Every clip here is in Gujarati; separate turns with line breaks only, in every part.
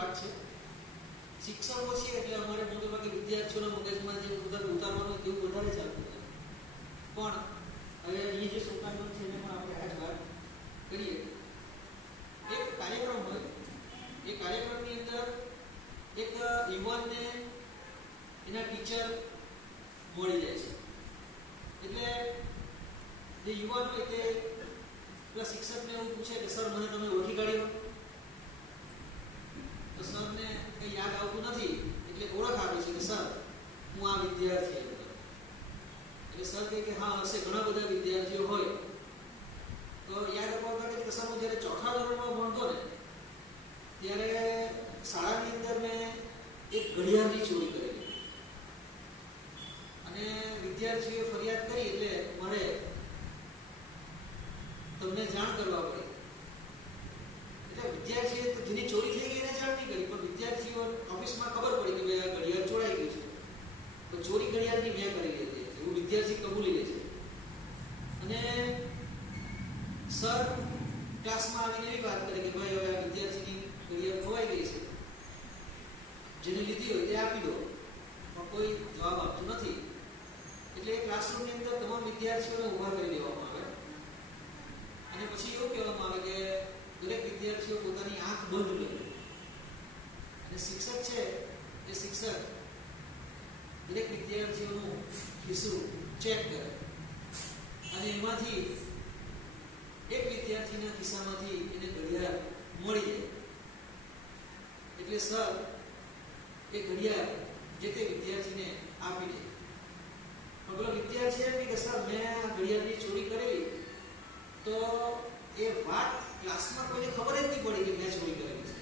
વાત છે? શિક્ષકો છીએ એટલે અમારે મોટેભાગે વિદ્યાર્થીઓના મગજમાં જે બધા ઉતારવાનું તેવું વધારે ચાલતું હતું પણ હવે એ જે શોકાનંદ છે એમાં આપણે આજ વાત કરીએ. એક કાર્યક્રમ હોય. એ કાર્યક્રમની અંદર એક યુવાનને એના ટીચર મળી જાય છે. એટલે જે યુવાન હોય તે પેલા શિક્ષકને એવું પૂછે કે, સર, મને તમે ઓળખી કાઢ્યો? તો સરને કંઈ યાદ આવતું નથી, એટલે ઓળખ આપે છે કે, સર, હું આ વિદ્યાર્થી એટલે સર કહે કે, હા, હશે, ઘણા બધા વિદ્યાર્થીઓ હોય. તો યાદ અપાવતા કે સર, હું જ્યારે ચોથા ધોરણમાં ભણતો ને, ત્યારે શાળાની અંદર મેં એક ઘડિયાળની ચોરી કરેલી અને વિદ્યાર્થીઓએ ફરિયાદ કરી એટલે મારે તમને જાણ કરવા પડી એટલે વિદ્યાર્થીએ તો જેની ચોરી થઈ ગઈ એને જાણ નહીં કરી પણ વિદ્યાર્થીઓ ઓફિસમાં ખબર પડી કે ભાઈ આ ઘડિયાળ ચોરાઈ ગઈ છે તો ચોરી ઘડિયાળની મેં કરી લીધી એવું વિદ્યાર્થી કબૂલી લે છે અને સર ક્લાસમાં આવીને એવી વાત કરે કે ભાઈ હવે આ વિદ્યાર્થીની ઘડિયાળ ખોવાઈ ગઈ છે જેને લીધી હોય તે આપી દો પણ કોઈ જવાબ આપતું નથી એટલે એ ક્લાસરૂમની અંદર તમામ વિદ્યાર્થીઓને ઊભા કરી દેવામાં આવે અને પછી એવું કહેવામાં આવે કે દરેક વિદ્યાર્થીઓ પોતાની આંખ બંધ કરે અને શિક્ષક છે એ શિક્ષક દરેક વિદ્યાર્થીઓનું ખિસ્સું ચેક કરે અને એમાંથી એક વિદ્યાર્થીના ખિસ્સામાંથી એને ઘડિયાળ મળી જાય. એટલે સર, એ ઘડિયાળ જે તે વિદ્યાર્થીને આપી દે. પેલો વિદ્યાર્થી એમ કે સર, મેં ઘડિયાળની ચોરી કરેલી. તો એ વાત ક્લાસમાં કોઈને ખબર જ નહીં પડી કે મેં ચોરી કરેલી છે.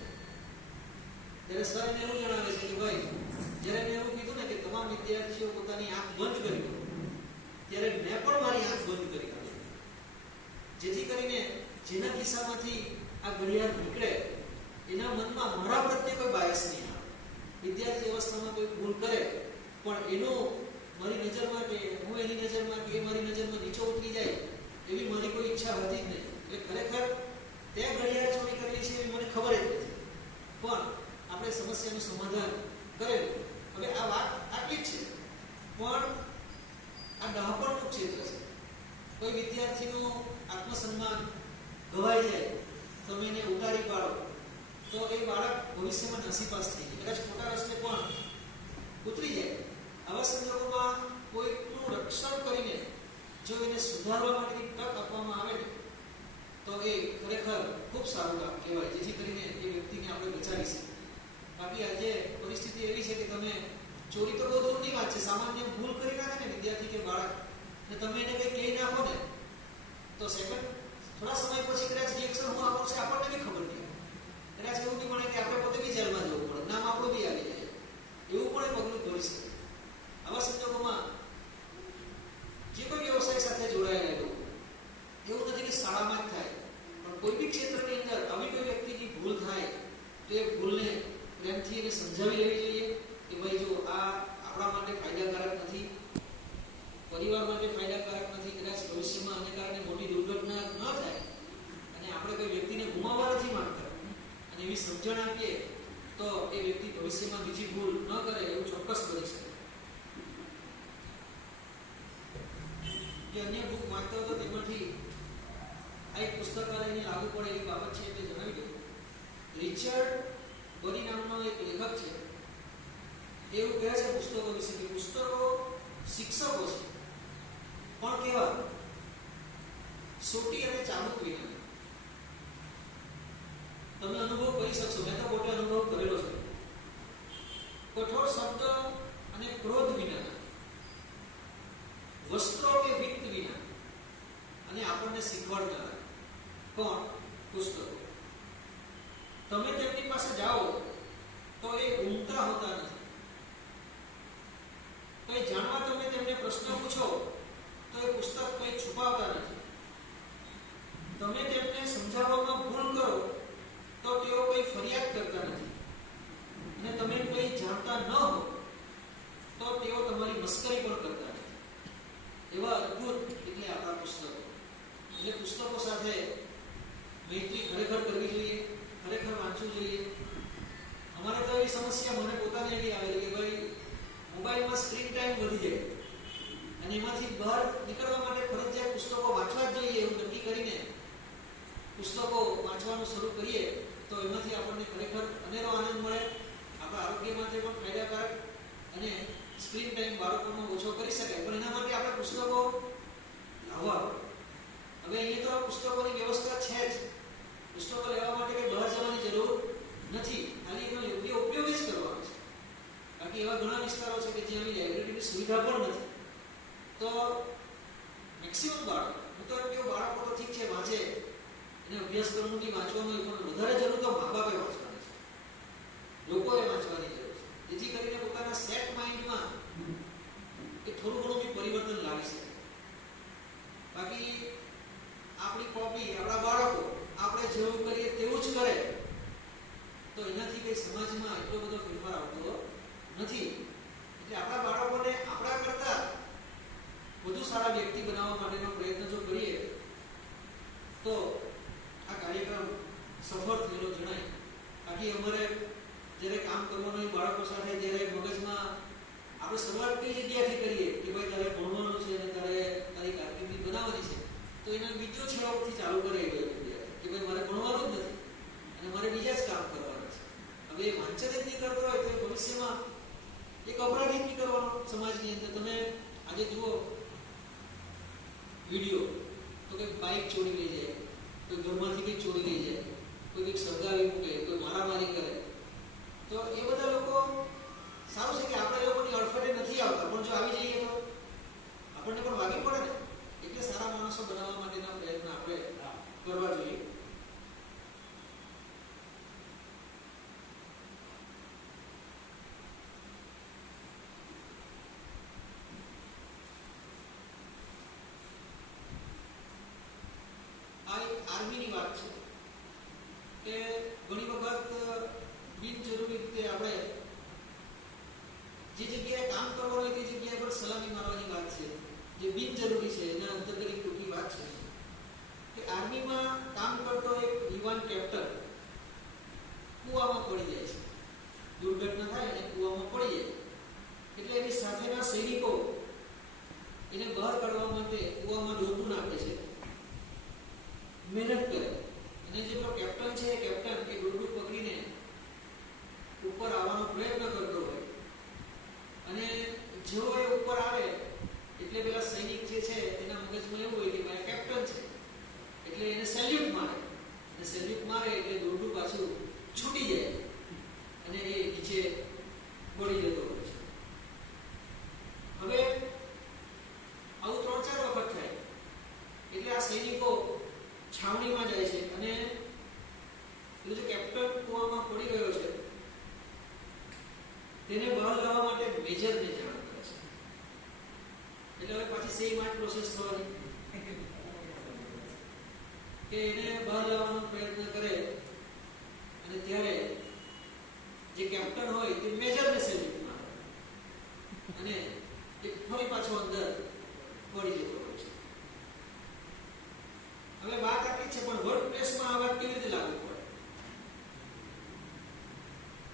ત્યારે સર એને એવું જણાવે છે કે ભાઈ જ્યારે મેં એવું કીધું ને કે તમામ વિદ્યાર્થીઓ પોતાની આંખ બંધ કરી દો ત્યારે મેં પણ મારી આંખ બંધ કરી કાઢી જેથી કરીને જેના કિસ્સામાંથી આ ઘડિયાળ નીકળે, એના મનમાં મારા પ્રત્યે કોઈ બાયસ નહીં આવે. વિદ્યાર્થી અવસ્થામાં કોઈ ભૂલ કરે, પણ એનો મારી નજરમાં કે હું એની નજરમાં કે એ મારી નજરમાં નીચો ઉતરી જાય, એવી મારી કોઈ ઈચ્છા હતી જ નહીં. એટલે ખરેખર તે ઘડિયાળ ચોરી કરેલી છે એવી મને ખબર જ નથી. પણ આપણે સમસ્યાનું સમાધાન કરેલું. હવે આ વાત આટલી જ છે. પણ આ ડહાપણનું ક્ષેત્ર છે. કોઈ વિદ્યાર્થીનું આત્મસન્માન ગવાઈ જાય, તમે એને ઉતારી પાડો, તો એ બાળક ભવિષ્યમાં નસીપાસ થઈ જાય. કદાચ ખોટા રસ્તે પણ ઉતરી જાય. આવા સંજોગોમાં કોઈનું રક્ષણ કરીને જો એને સુધારવા માટેની તક આપવામાં આવે તો એ ખરેખર ખૂબ સારું કામ કહેવાય. જેથી કરીને એ વ્યક્તિને આપણે બચાવી શકીએ. બાકી આજે પરિસ્થિતિ એવી છે કે તમે ચોરી તો બહુ દૂરની વાત છે. સામાન્ય ભૂલ કરી નાખે ને વિદ્યાર્થી કે બાળક, ને તમે એને કંઈ કહી નાખો ને, તો સેકન્ડ થોડા સમય પછી કદાચ રિએક્શન હું આપું છે આપણને બી ખબર નહીં કદાચ એવું નહીં મળે કે આપણે પોતે બી જેલમાં જવું પડે નામ આપણું બી આવી જાય એવું પણ એ પગલું ભરી શકે આવા સંજોગોમાં જે કોઈ વ્યવસાય સાથે જોડાયેલા લોકો એવું નથી કે શાળામાં જ થાય પણ કોઈ બી ક્ષેત્રની અંદર આવી કોઈ વ્યક્તિની ભૂલ થાય તો એ ભૂલને પ્રેમથી એને સમજાવી લેવી જોઈએ કે ભાઈ જો આ આપણા માટે ફાયદાકારક નથી પરિવાર માટે ફાયદાકારક નથી કદાચ ભવિષ્યમાં આને કારણે મોટી દુર્ઘટના ન થાય અને આપણે કોઈ વ્યક્તિને ગુમાવવા નથી માંગતા અને એવી સમજણ આપીએ તો એ વ્યક્તિ ભવિષ્યમાં બીજી ભૂલ ન કરે એવું ચોક્કસ કરી શકે. અન્ય બુક વાંચતા હતા તેમાંથી આ એક પુસ્તકાલયને લાગુ પડે એવી બાબત છે તે જણાવી દઉં. રિચર્ડ ગોરી નામનો એક લેખક છે. એવું કહે છે પુસ્તકો વિશે કે પુસ્તકો શિક્ષકો છે. પણ કેવા? સોટી અને ચાલુક વિના તમે શકશો મેં તો પોતે અનુભવ કરેલો છે. કઠોર શબ્દ અને ક્રોધ વિના, વસ્ત્રો કે વિત્ત વિના, અને આપણને શીખવાડતા કોણ? પુસ્તકો. તમે તેમની પાસે જાઓ તો એ ઊંઘતા હોતા નથી. કંઈ જાણવા તમે તેમને પ્રશ્ન પૂછો તો એ પુસ્તક કંઈ છુપાવતા નથી. તમે તેમને સમજાવવામાં ભૂલ કરો તો તેઓ કંઈ ફરિયાદ કરતા નથી. અને તમે કંઈ જાણતા ન હો, તો તેઓ તમારી મસ્કરી પણ કરતા નથી. એવા અદ્ભુત એટલે આપણા પુસ્તકો. એટલે પુસ્તકો સાથે મૈત્રી ખરેખર કરવી જોઈએ, ખરેખર વાંચવું જોઈએ. અમારે તો એવી સમસ્યા મને પોતાને એવી આવેલી કે ભાઈ, મોબાઈલમાં સ્ક્રીન ટાઈમ વધી જાય. અને એમાંથી બહાર નીકળવા માટે ફરજિયાત પુસ્તકો વાંચવા જ જોઈએ એવું નક્કી કરીને પુસ્તકો વાંચવાનું શરૂ કરીએ. તો એમાંથી આપણને ખરેખર અનેરો આનંદ મળે, આપણા આરોગ્ય માટે પણ ફાયદાકારક અને સ્ક્રીન ટાઈમ બાળકોનો ઓછો કરી શકાય. પણ એના માટે આપણે પુસ્તકો લાવવા હવે અહીંયા તો પુસ્તકોની વ્યવસ્થા છે જ. પુસ્તકો લેવા માટે કંઈ બહાર જવાની જરૂર નથી. ખાલી એનો યોગ્ય ઉપયોગ જ કરવાનો છે. બાકી એવા ઘણા વિસ્તારો છે કે જ્યાં લાઇબ્રેરીની સુવિધા પણ નથી. તો મેક્સિમમ બાળકો, હું તો એમ કહું બાળકો તો ઠીક છે, વાંચે. એને અભ્યાસક્રમોથી વાંચવાનું હોય પણ વધારે જરૂર તો મા બાપે વાંચવાની છે. લોકોએ વાંચવાની જરૂર છે. જેથી કરીને પોતાના સેટ માઇન્ડમાં એ થોડું ઘણું બી પરિવર્તન લાવી શકે. બાકી આપણી કોપી આપણા બાળકો, આપણે જેવું કરીએ તેવું જ કરે, તો એનાથી કઈ સમાજમાં એટલો બધો ફેરફાર આવતો નથી. એટલે આપણા બાળકોને આપણા કરતા વધુ સારા વ્યક્તિ બનાવવા માટેનો પ્રયત્ન જો કરીએ, તો સફળ થયેલો જણાય. બાકી અમારે જ્યારે કામ કરવાનું બાળકો સાથે જ્યારે મગજમાં આપણે શરૂઆત કઈ જગ્યાથી કરીએ કે ભાઈ તારે ભણવાનું છે અને તારે તારી કારકિર્દી બનાવવાની છે, તો એના બીજો છેડોથી ચાલુ કરે એ કે ભાઈ મારે ભણવાનું જ નથી અને મારે બીજા જ કામ કરવાના છે. હવે વાંચન જ નહીં કરતો હોય તો ભવિષ્યમાં એક અપરાધી નહીં કરવાનો સમાજની અંદર. તમે આજે જુઓ વીડિયો, તો કે બાઇક ચોરી લઈ જાય, કોઈ ઘરમાંથી કંઈક ચોરી લઈ જાય કંઈક સળગાવી મૂકે, કોઈ મારામારી કરે. તો એ બધા લોકો સારું છે કે આપણે લોકોની અડફેટે નથી આવતા, પણ જો આવી જઈએ તો આપણને પણ વાગી પડે ને? એટલે સારા માણસો બનાવવા માટેના પ્રયત્ન આપણે કરવા જોઈએ આ એક આર્મીની વાત છે કે ઘણી વખત બિનજરૂરી રીતે આપણે જે જગ્યાએ કામ કરવાનું હોય તે જગ્યાએ પર સલામી મારવાની વાત છે જે બિનજરૂરી છે, એના અંતર્ગત એક ટૂંકી વાત છે. કે આર્મીમાં કામ કરતો એક યુવાન કેપ્ટન કૂવામાં પડી જાય છે. દુર્ઘટના થાય અને કૂવામાં પડી જાય. એટલે એની સાથેના સૈનિકો એને બહાર કાઢવા માટે કૂવામાં ડોબું નાખે છે. મહેનત કરે. અને જે પેલો કેપ્ટન છે કેપ્ટન એ ડોકું પકડીને ઉપર આવવાનો પ્રયત્ન કરતો હોય અને જેવો એ ઉપર આવે એટલે પેલા સૈનિક જે છે એના મગજમાં એવું હોય કે મારા કેપ્ટન છે એટલે એને સેલ્યુટ મારે અને સેલ્યુટ મારે એટલે દોરડું પાછું છૂટી જાય અને એ નીચે પડી જતો હોય છે હવે આવું ત્રણ ચાર વખત થાય એટલે આ સૈનિકો છાવણીમાં જાય છે અને જો કેપ્ટન કુવામાં પડી ગયો છે, તેને બહાર લાવવા માટે મેજરને જાણ કરે છે. એટલે હવે પાછી સેમ આ પ્રોસેસ થવાની. કે એને બહાર લાવવાનો પ્રયત્ન કરે, અને ત્યારે જે કેપ્ટન હોય તે મેજરને સેલ્યુટ મારે અને એ ફરી પાછો અંદર પડી જતો હોય છે હવે વાત આટલી છે પણ વર્ક પ્લેસમાં આ વાત કેવી રીતે લાગુ પડે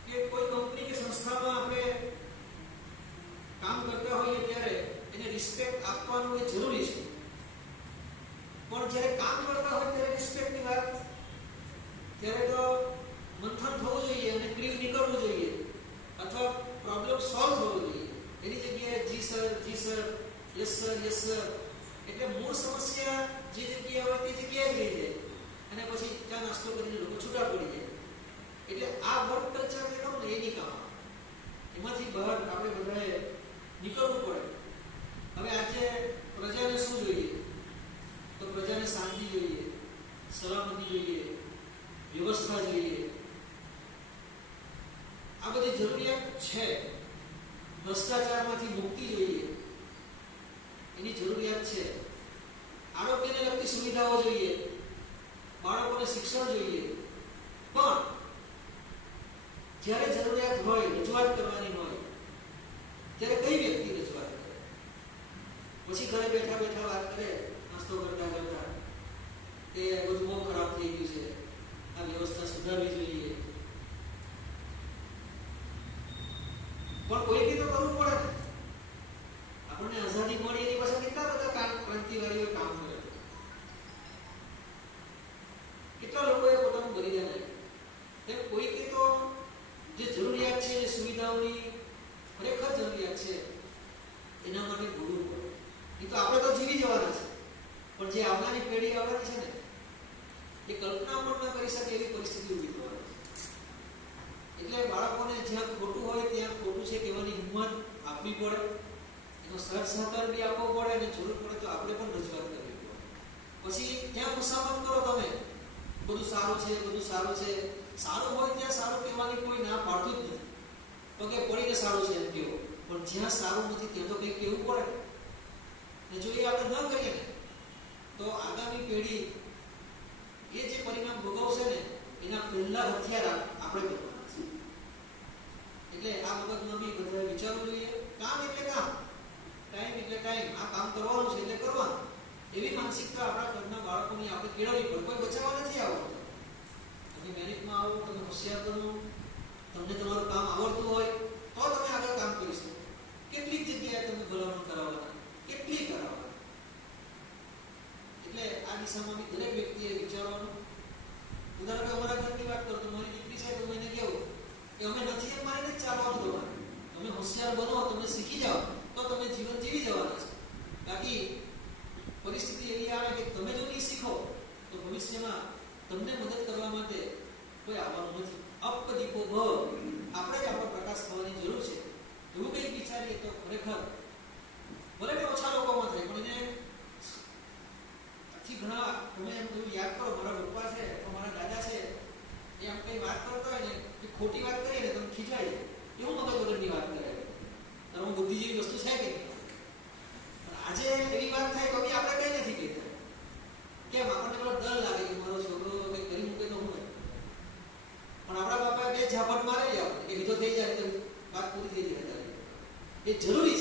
કે કોઈ કંપની કે સંસ્થામાં આપણે કામ કરતા હોઈએ ત્યારે એને રિસ્પેક્ટ આપવાનું એ જરૂરી છે પણ જ્યારે કામ કરતા હોય ત્યારે રિસ્પેક્ટની વાત ત્યારે તો મંથન થવું જોઈએ અને ક્રીમ નીકળવું જોઈએ. અથવા પ્રોબ્લેમ સોલ્વ થવો જોઈએ. એની જગ્યાએ ji sir ji sir, yes sir yes sir. એટલે મૂળ સમસ્યા જે જગ્યાએ હોય તે જગ્યાએ રહી જાય. અને પછી ચા નાસ્તો કરીને લોકો છૂટા પડી જાય. એટલે આ વર્ક કલ્ચર જે કહું ને, એ કામ એમાંથી બહાર આપણે બધાએ નીકળવું પડે. હવે આજે પ્રજાને શું જોઈએ તો પ્રજાને શાંતિ જોઈએ સલામતી જોઈએ વ્યવસ્થા જોઈએ આ બધી જરૂરિયાત છે ભ્રષ્ટાચારમાંથી મુક્તિ જોઈએ એની જરૂરિયાત છે આરોગ્યને લગતી સુવિધાઓ જોઈએ બાળકોને શિક્ષણ જોઈએ પણ જ્યારે જરૂરિયાત હોય, રજૂઆત કરવાની હોય, ત્યારે કઈ વ્યક્તિ રજૂઆત કરે? પછી ઘરે બેઠા બેઠા વાત કરે, નાસ્તો કરતા કરતા કે બધું બહુ ખરાબ થઈ ગયું છે, આ વ્યવસ્થા સુધારવી જોઈએ. પણ કોઈકે તો કરવું પડે ને આપણને આઝાદી મળી એની પાછળ કેટલા બધા કામ ક્રાંતિકારીઓ કામ કર્યા કેટલા લોકોએ પોતાનું બલિદાન આપ્યું તેમ કોઈકે તો જે જરૂરિયાત છે જે સુવિધાઓની ખરેખર જરૂરિયાત છે. એના માટે ભોગવવું પડે એ તો આપણે તો જીવી જવાના છે. પણ જે આવનારી પેઢી આવવાની છે ને, એ કલ્પના પણ ન કરી શકે એવી પરિસ્થિતિ ઊભી થવાની એટલે બાળકોને જ્યાં ખોટું હોય ત્યાં ખોટું છે કહેવાની હિંમત આપવી પડે. એનો સહજ સહકાર બી આપવો પડે અને જરૂર પડે તો આપણે પણ રજૂઆત કરવી પડે. પછી ત્યાં ખુશામત કરો તમે. બધું સારું છે, બધું સારું છે. સારું હોય ત્યાં સારું કહેવાની કોઈ ના પાડતું જ નથી. તો કે પડીને સારું છે એમ કહો પણ જ્યાં સારું નથી, ત્યાં તો કંઈક કહેવું પડે. ને જો એ આપણે ન કરીએ ને, તો આગામી પેઢી એ જે પરિણામ ભોગવશે ને, એના પહેલા હથિયાર આપણે કરવાના છે એટલે આ બાબતમાં બી બધાએ વિચારવું જોઈએ કામ એટલે કામ ટાઈમ એટલે ટાઈમ આ કામ કરવાનું છે એટલે કરવાનું એવી માનસિકતા આપણા ઘરના બાળકોની આપણે કેળવવી પડે કોઈ બચાવવા નથી આવતું તમે મેરિટમાં આવો તમે હોશિયાર બનો તમને તમારું કામ આવડતું હોય તો તમે આગળ કામ કરી શકો કેટલીક જગ્યાએ તમે ભલામણ કરાવવાના કેટલી કરાવવાના એટલે આ દિશામાં દરેક વ્યક્તિએ વિચારવાનું. ઉદાહરણ અમારા ઘરની વાત કરો મારી દીકરી છે તો મેં એને કેવું કે અમે નથી એમ મારીને ચાલવાનું તમારે. તમે હોશિયાર બનો, તમે શીખી જાઓ, તો તમે જીવન જીવી જવાના છે. બાકી પરિસ્થિતિ એવી આવે કે તમે જો નહીં શીખો, તો ભવિષ્યમાં તમને મદદ કરવા માટે કોઈ આવવાનું નથી. અપ દીપો ભવ. આપણે જ આપણો પ્રકાશ થવાની જરૂર છે. એવું કંઈક વિચારીએ તો ખરેખર ભલે ને ઓછા લોકોમાં થાય પણ એને આથી ઘણા તમે એમ એવું યાદ કરો મારા પપ્પા છે અથવા મારા દાદા છે એ આમ કઈ વાત કરતા હોય ને કે ખોટી વાત કરીએ ને તમે ખીજાય જાય. એવું મગજ વગરની વાત કરે તારો બુદ્ધિ જેવી વસ્તુ છે કે નહીં પણ આજે એવી વાત થાય તો બી આપણે કઈ નથી કહેતા કેમ આપણને પેલો ડર લાગે કે મારો છોકરો કંઈક કરી મૂકે તો હું પણ આપણા બાપાએ બે ઝાપટ મારેલી આપણે કે લીધો થઈ જાય તો વાત પૂરી થઈ જાય તારી. એ જરૂરી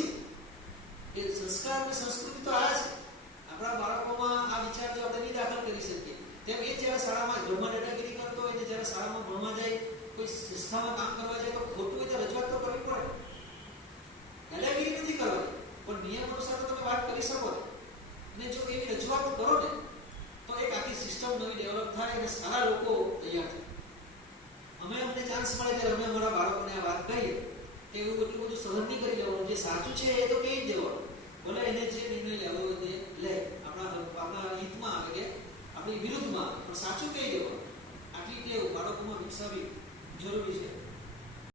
છે. એ સંસ્કાર અને સંસ્કૃતિ તો આ છે. આપણા બાળકોમાં આ વિચાર તો આપણે નહીં દાખલ કરી શકીએ. તેમ એ જ્યારે શાળામાં જમવા દાદાગીરી કરતો હોય ને જ્યારે શાળામાં ભણવા જાય, કોઈ સંસ્થામાં કામ કરવા જાય, તો ખોટું હોય તો રજૂઆત તો કરવી પડે. દાદાગીરી નથી કરવાની, પણ નિયમ અનુસાર તમે વાત કરી શકો ને જો એવી રજૂઆત કરો ને, તો એક આખી સિસ્ટમ નવી ડેવલપ થાય અને સારા લોકો તૈયાર થાય. અમે અમને ચાન્સ મળે ત્યારે અમે અમારા બાળકોને આ વાત કહીએ. એવું એટલું બધું સહન નહીં કરી લેવાનું. જે સાચું છે એ તો કહી દેવાનું. ભલે એને જે નિર્ણય લેવો તે લે. આપણા આપણા હિતમાં આવે કે આપણી વિરુદ્ધમાં પણ સાચું કહી દેવાનું. આટલી ટેવ બાળકોમાં વિકસાવી જરૂરી છે.